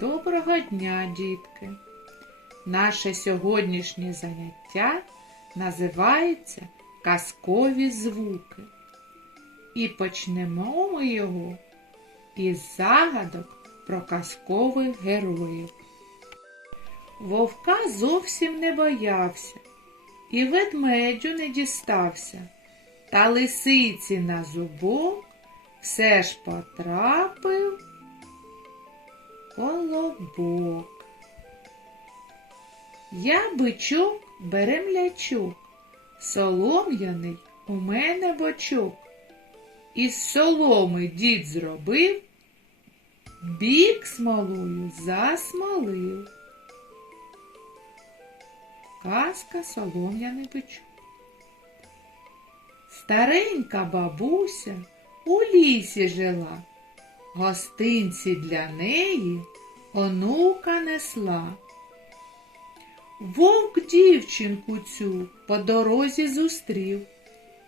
Доброго дня, дітки! Наше сьогоднішнє заняття називається Казкові звуки. І почнемо ми його із загадок про казкових героїв. Вовка зовсім не боявся, і ведмедю не дістався, та лисиці на зубок все ж потрапив колобок. Я бичок беремлячок, солом'яний у мене бочок. Із соломи дід зробив, бік смолою засмолив. Казка солом'яний бичок. Старенька бабуся у лісі жила, гостинці для неї онука несла. Вовк дівчинку цю по дорозі зустрів.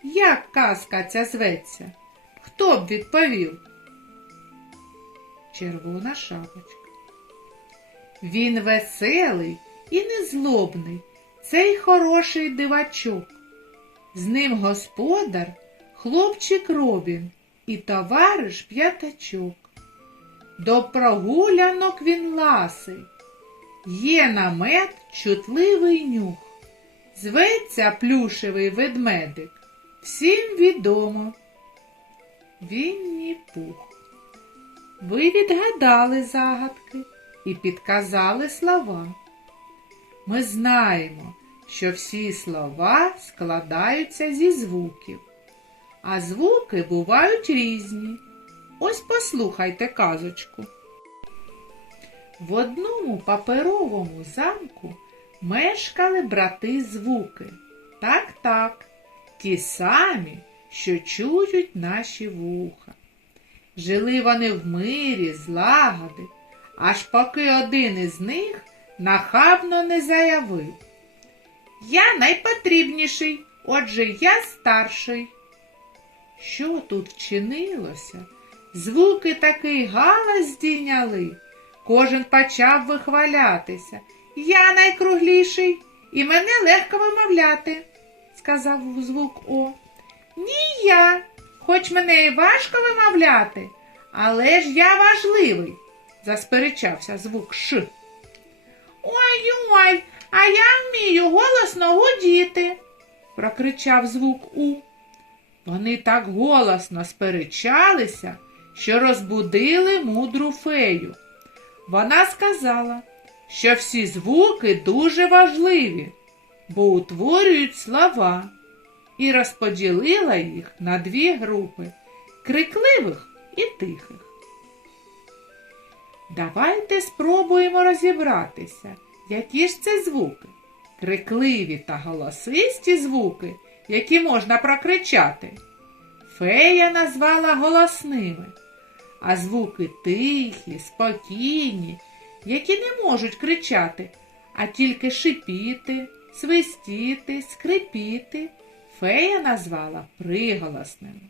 Як казка ця зветься? Хто б відповів? Червона шапочка. Він веселий і незлобний, цей хороший дивачок. З ним господар, хлопчик Робін і товариш п'ятачок. До прогулянок він ласий, є намет чутливий нюх. Зветься плюшевий ведмедик, всім відомо. Вінні пух. Ви відгадали загадки і підказали слова. Ми знаємо, що всі слова складаються зі звуків, а звуки бувають різні. Ось послухайте казочку. В одному паперовому замку мешкали брати звуки. Так, так, ті самі, що чують наші вуха. Жили вони в мирі, злагоди, аж поки один із них нахабно не заявив. Я найпотрібніший, отже я старший. Що тут вчинилося? Звуки такий галас здійняли. Кожен почав вихвалятися. Я найкругліший і мене легко вимовляти, сказав звук О. Ні я, хоч мене і важко вимовляти, але ж я важливий, засперечався звук Ш. Ой-ой, а я вмію голосно гудіти, прокричав звук У. Вони так голосно сперечалися, що розбудили мудру фею. Вона сказала, що всі звуки дуже важливі, бо утворюють слова, і розподілила їх на дві групи крикливих і тихих. Давайте спробуємо розібратися, які ж це звуки. Крикливі та голосисті звуки, які можна прокричати. Фея назвала голосними, а звуки тихі, спокійні, які не можуть кричати, а тільки шипіти, свистіти, скрипіти, фея назвала приголосними.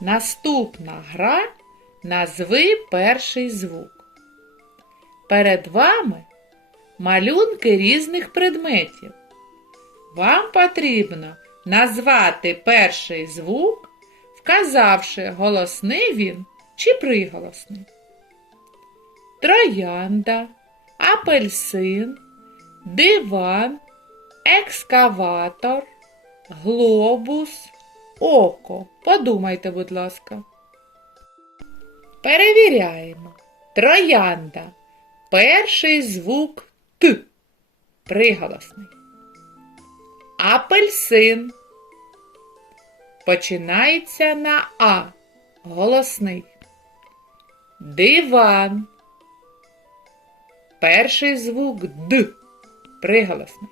Наступна гра назви перший звук. Перед вами малюнки різних предметів. Вам потрібно назвати перший звук, вказавши, голосний він чи приголосний. Троянда, апельсин, диван, екскаватор, глобус, око. Подумайте, будь ласка. Перевіряємо. Троянда. Перший звук Т. Приголосний. Апельсин. Починається на А. Голосний. Диван. Перший звук Д. Приголосний.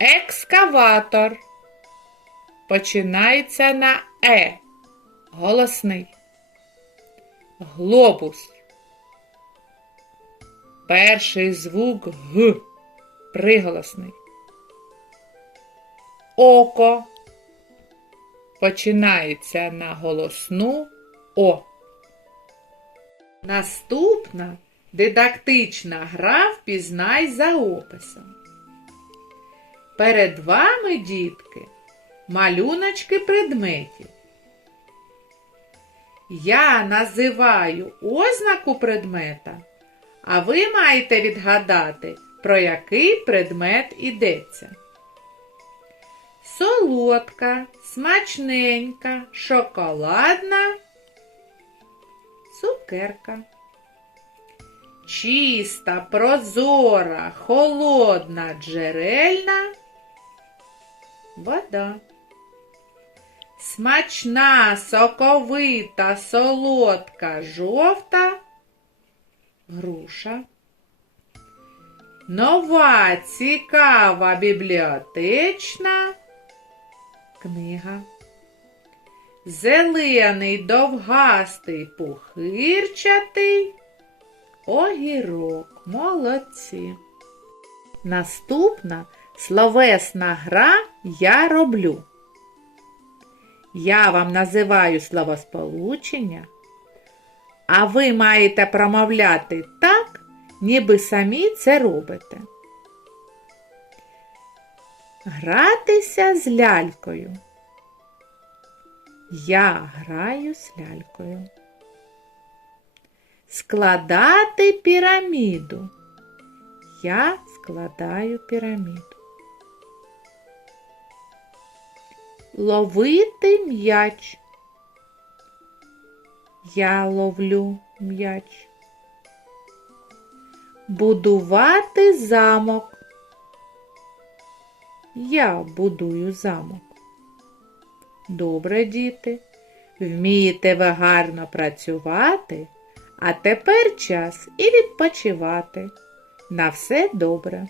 Екскаватор. Починається на Е. Голосний. Глобус. Перший звук Г. Приголосний. Око. починається на голосну О. Наступна дидактична гра впізнай за описом. Перед вами, дітки, малюночки предметів. Я називаю ознаку предмета, а ви маєте відгадати, про який предмет ідеться. Солодка, смачненька, шоколадна цукерка. Чиста, прозора, холодна, джерельна вода. Смачна, соковита, солодка, жовта груша. Нова, цікава, бібліотечна книга. Зелений, довгастий, пухирчатий огірок. Молодці. Наступна словесна гра я роблю. Я вам називаю словосполучення, а ви маєте промовляти так, ніби самі це робите. Гратися з лялькою. Я граю з лялькою. Складати піраміду. Я складаю піраміду. Ловити м'яч. Я ловлю м'яч. Будувати замок. Я будую замок. Добре, діти. Вмієте ви гарно працювати, а тепер час і відпочивати. На все добре.